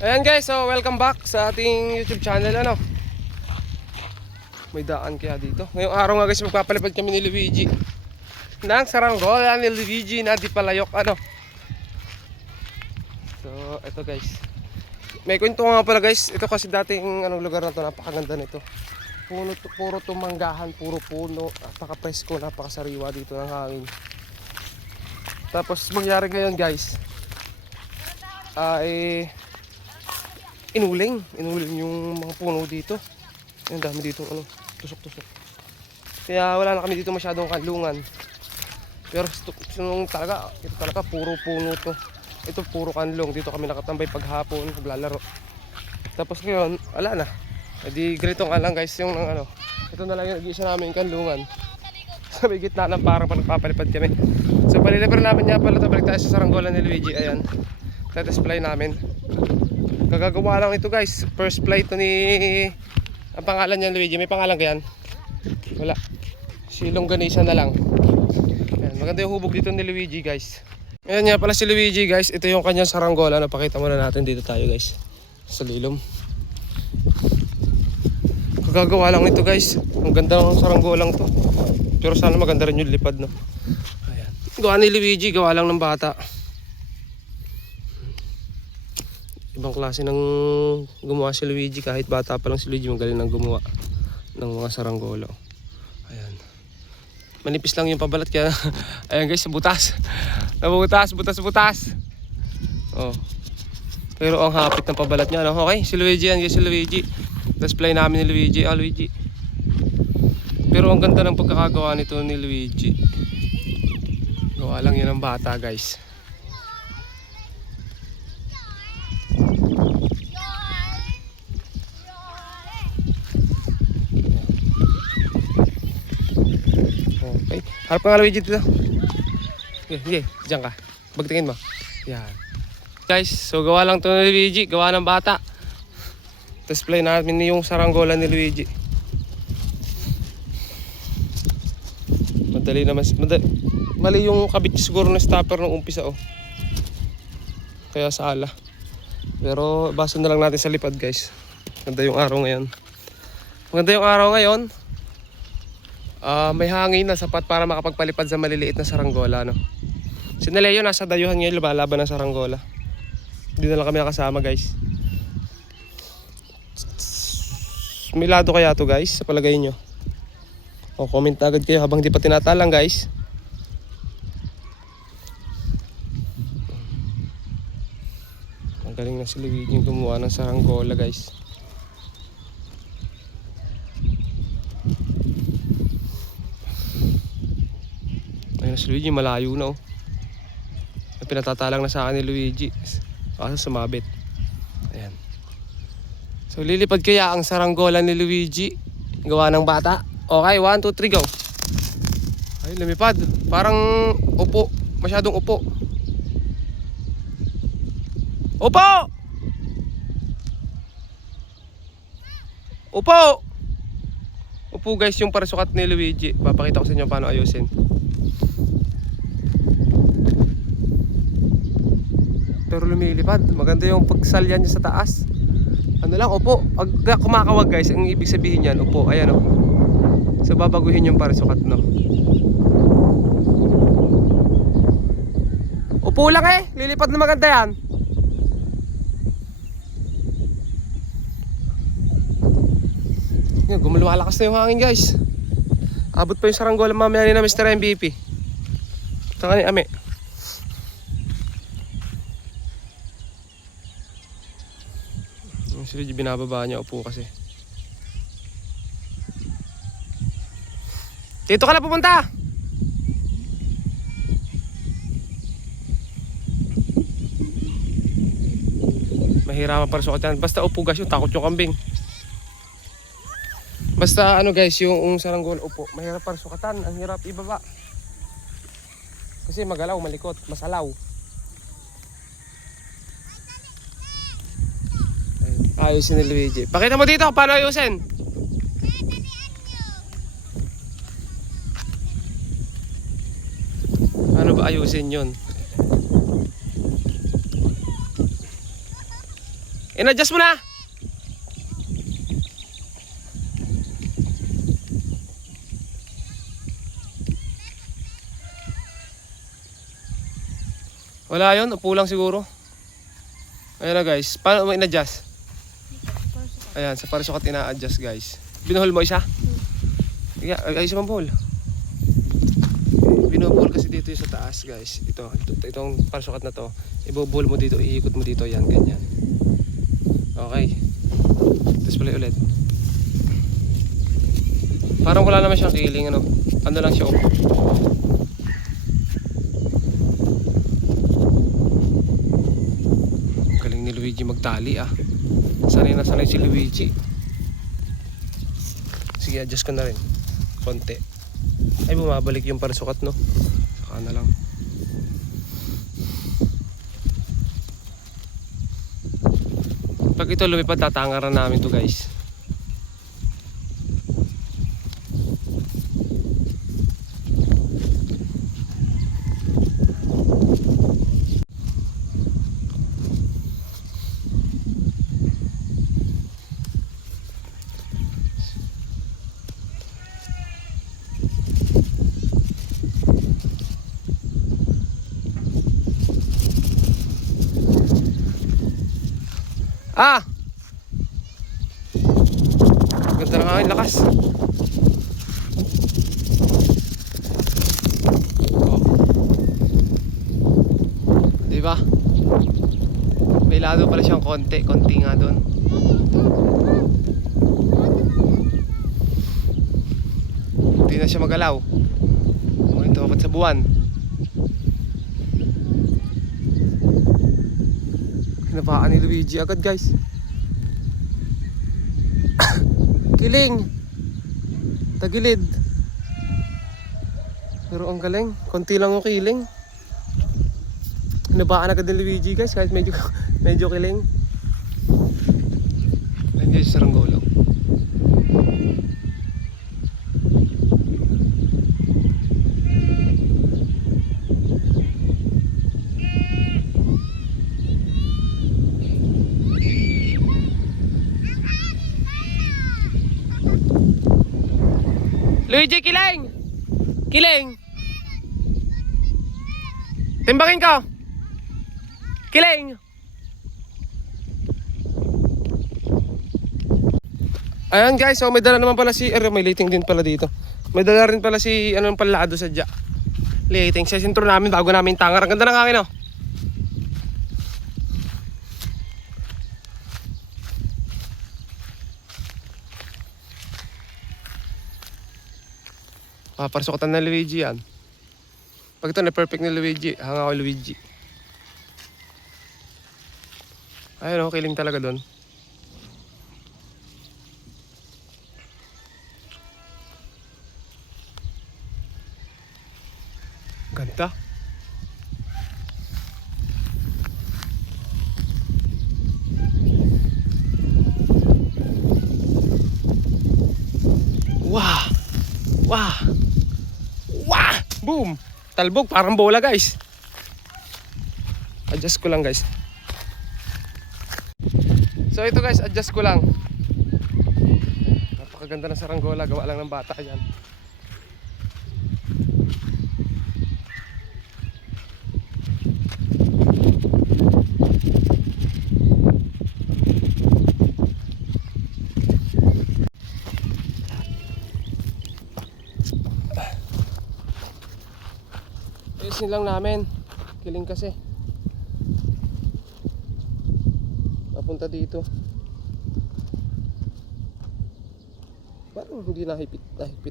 Ayan guys, so welcome back sa ating YouTube channel. May daan kaya dito. Ngayong araw nga guys, magpapalipad kami ni Luigi ng saranggola ni Luigi na di palayok So ito guys, may kwento nga pala guys. Ito kasi dating lugar na to, napakaganda nito. Puro tumanggahan, puro puno, napaka-presko, napakasariwa dito ng hangin. Tapos mangyari ngayon guys, ay inuling yung mga puno dito. Ang dami dito tusok-tusok. Kaya wala na kami dito masyadong kanlungan. Pero ito talaga puro puno to. Ito puro kanlong. Dito kami nakatambay paghapon, naglalaro. Tapos ngayon, wala na. Edi ganito nga lang guys yung ito na lang yung nag-iisa namin kanlungan. Sa may gitna ng parang nagpapalipad kami. So palilipad namin niya pala, balik tayo sa saranggola ni Luigi. Ayan. Test fly namin. Gagagawa lang ito guys. First flight to ni... Ang pangalan niya Luigi. May pangalan ka yan? Wala. Si Longganisa na lang. Ayan, maganda yung hubog dito ni Luigi guys. Ayan nga pala si Luigi guys. Ito yung kanyang saranggola. Napakita muna natin dito tayo guys. Sa lilom. Gagagawa lang ito guys. Ang ganda ng saranggolang to. Pero sana maganda rin yung lipad no. Ayan. Gawa ni Luigi. Gawa lang ng bata. Ibang klase ng gumawa si Luigi. Kahit bata pa lang si Luigi, magaling nang gumawa ng mga saranggola. Ayan. Manipis lang yung pabalat kaya ayan guys, butas. Butas. Oh. Pero ang hapit ng pabalat niya, no? Okay, si Luigi yan guys, si Luigi. Let's play namin ni Luigi. Luigi. Pero ang ganda ng pagkakagawa nito ni Luigi. Gawa lang yun ng bata guys. Okay. Harap ka nga Luigi dito. Sige, diyan ka. Bagtingin mo. Yan. Guys, so gawa lang to ni Luigi. Gawa ng bata. Tapos play namin yung saranggola ni Luigi. Madali naman. Mali yung kabit siguro na stopper nung umpisa Kaya sala. Pero basa na lang natin sa lipad guys. Maganda yung araw ngayon. May hangin na sapat para makapagpalipad sa maliliit na saranggola Si Naleo nasa dayuhan ngayon, lumalaban ng saranggola. Hindi na lang kami nakasama guys. May lado kaya to guys sa palagay nyo? Comment agad kayo habang di pa tinatalang guys. Ang galing na si Luigi yung gumawa ng saranggola guys. Ayun si Luigi, malayo na Pinatatalang na sa akin ni Luigi. Kaso sumabit. Ayan. So lilipad kaya ang saranggola ni Luigi. Gawa ng bata. Okay, 1, 2, 3, go. Ay, lumipad. Parang upo. Masyadong upo. Upo! Upo! Upo guys yung parasukat ni Luigi. Papakita ko sa inyo paano ayusin. Pero lumilipad. Maganda yung pagsalya niya sa taas. Upo. Pag kumakawag guys, ang ibig sabihin niyan, upo. Ayan So babaguhin yung parasukat Upo lang lilipad na maganda yan. Gumalakas na yung hangin guys. Abot pa yung saranggola mamaya ni na Mr. MVP. Saka ni Ame. Si Luigi binababa niya, upo kasi. Dito ka na pupunta. Mahirapan para sukat yan. Basta upo guys, yung takot yung kambing. Basta guys, yung saranggola upo, mahirap para sukatan. Ang hirap ibaba. Kasi magalaw, malikot, masalaw. Ayusin ni Luigi. Pakita mo dito paano ayusin. Ano ba ayusin yun? In-adjust mo na! Wala yun, upo lang siguro. Ayan na guys, paano mo in-adjust? Ayan, sa parisukat ina-adjust guys. Binuhol mo isa? Sige, ayos mo buhol. Binuhol kasi dito yung sa taas guys. Itong parisukat na to. Ibubuhol mo dito, iikot mo dito, yan, ganyan. Okay. Tapos pala ulit. Parang wala naman siyang kiling, ano. Ano lang siya, galing ni Luigi magtali ah. Sanay na sanay si Luigi. Sige, adjust ko na rin konti. Ay, bumabalik yung parasukat, no? Saka na lang. Pag ito lumipad, tatangaran namin to guys. Ah! Ganda na nga yung lakas. Oh. Diba? May lado pala siyang konti nga doon. Hindi na siya magalaw. Ito apat sa buwan. Kinabaan ni Luigi agad guys. Kiling. Tagilid. Pero ang galing, konti lang yung kiling. Kinabaan agad ni Luigi guys kahit medyo kiling. Nandiyan si Saranggolo. Luigi, kiling! Kiling! Timbangin ko! Kiling! Ayan guys, so may dala naman pala si, may lighting din pala dito. May dala rin pala si, anong palado sa dya. Lighting, sa sintro namin bago namin tangar. Ang ganda ng hangin, oh. Paparsukotan na Luigi yan. Pag ito na perfect ni Luigi, hanga ko Luigi. Ayun o, kiling talaga doon. Ganda. Wow! Wow! Wow! Boom! Talbog, parang bola guys. Adjust ko lang guys. So ito guys, adjust ko lang. Napakaganda ng saranggola, gawa lang ng bata yan. Ayusin lang namin. Kiling kasi. Papunta dito. Parang hindi nahipit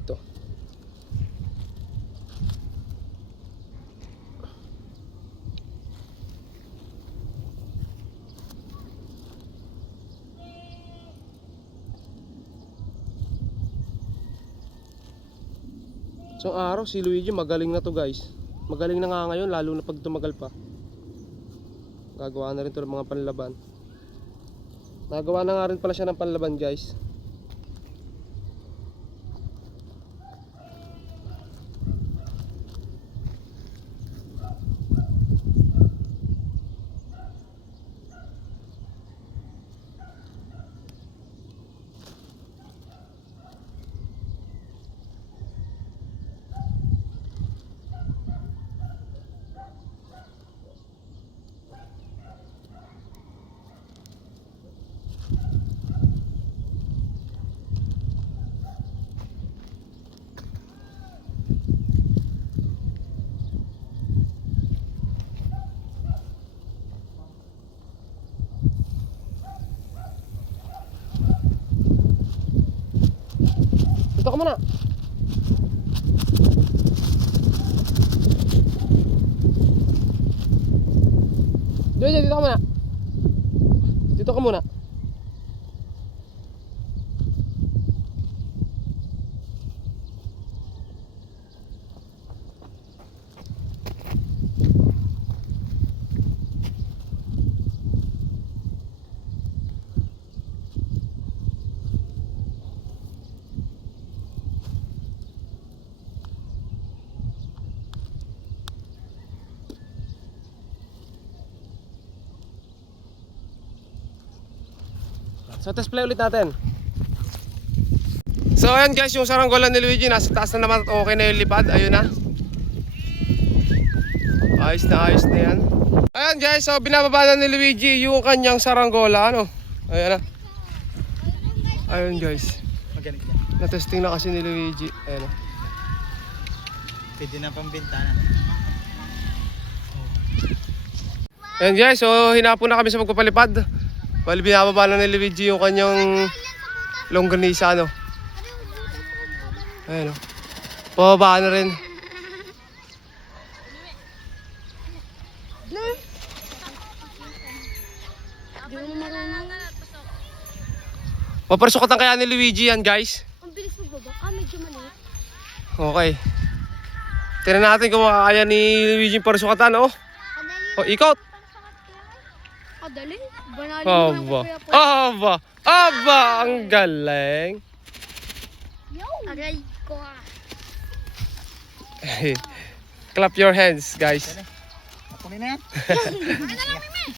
to. So araw si Luigi magaling na to guys. Magaling na nga ngayon lalo na pag tumagal pa. Gagawa na rin to ng mga panlaban. Nagawa na nga rin pala siya ng panlaban guys. muna. Dito ka muna. Dito ka muna. So test play ulit natin. So ayan guys, yung saranggola ni Luigi nasa taas na naman at okay na yung lipad. Ayun na. Ayos na yan. Ayan guys, so binababa na ni Luigi yung kanyang saranggola. Ano? Ayan na. Ayun guys. Magaling. Na-testing na kasi ni Luigi. Ayan na. Pwede na pambintana. Ayan guys, so hinapon na kami sa magpapalipad. Bali binababa na ni Luigi yung kanyang longganisa, ano. Ayan o. Pababa na rin. Paparsukatan kaya ni Luigi yan guys. Ang bilis magbaba. Medyo maliit. Okay. Tignan natin kung makakaya ni Luigi yung parsukatan, oh. Oh, ikot. Dali. Banalin mo lang Aba. kuya po. Aba, ang galing. Aray ko Clap your hands, guys. Ako na yan.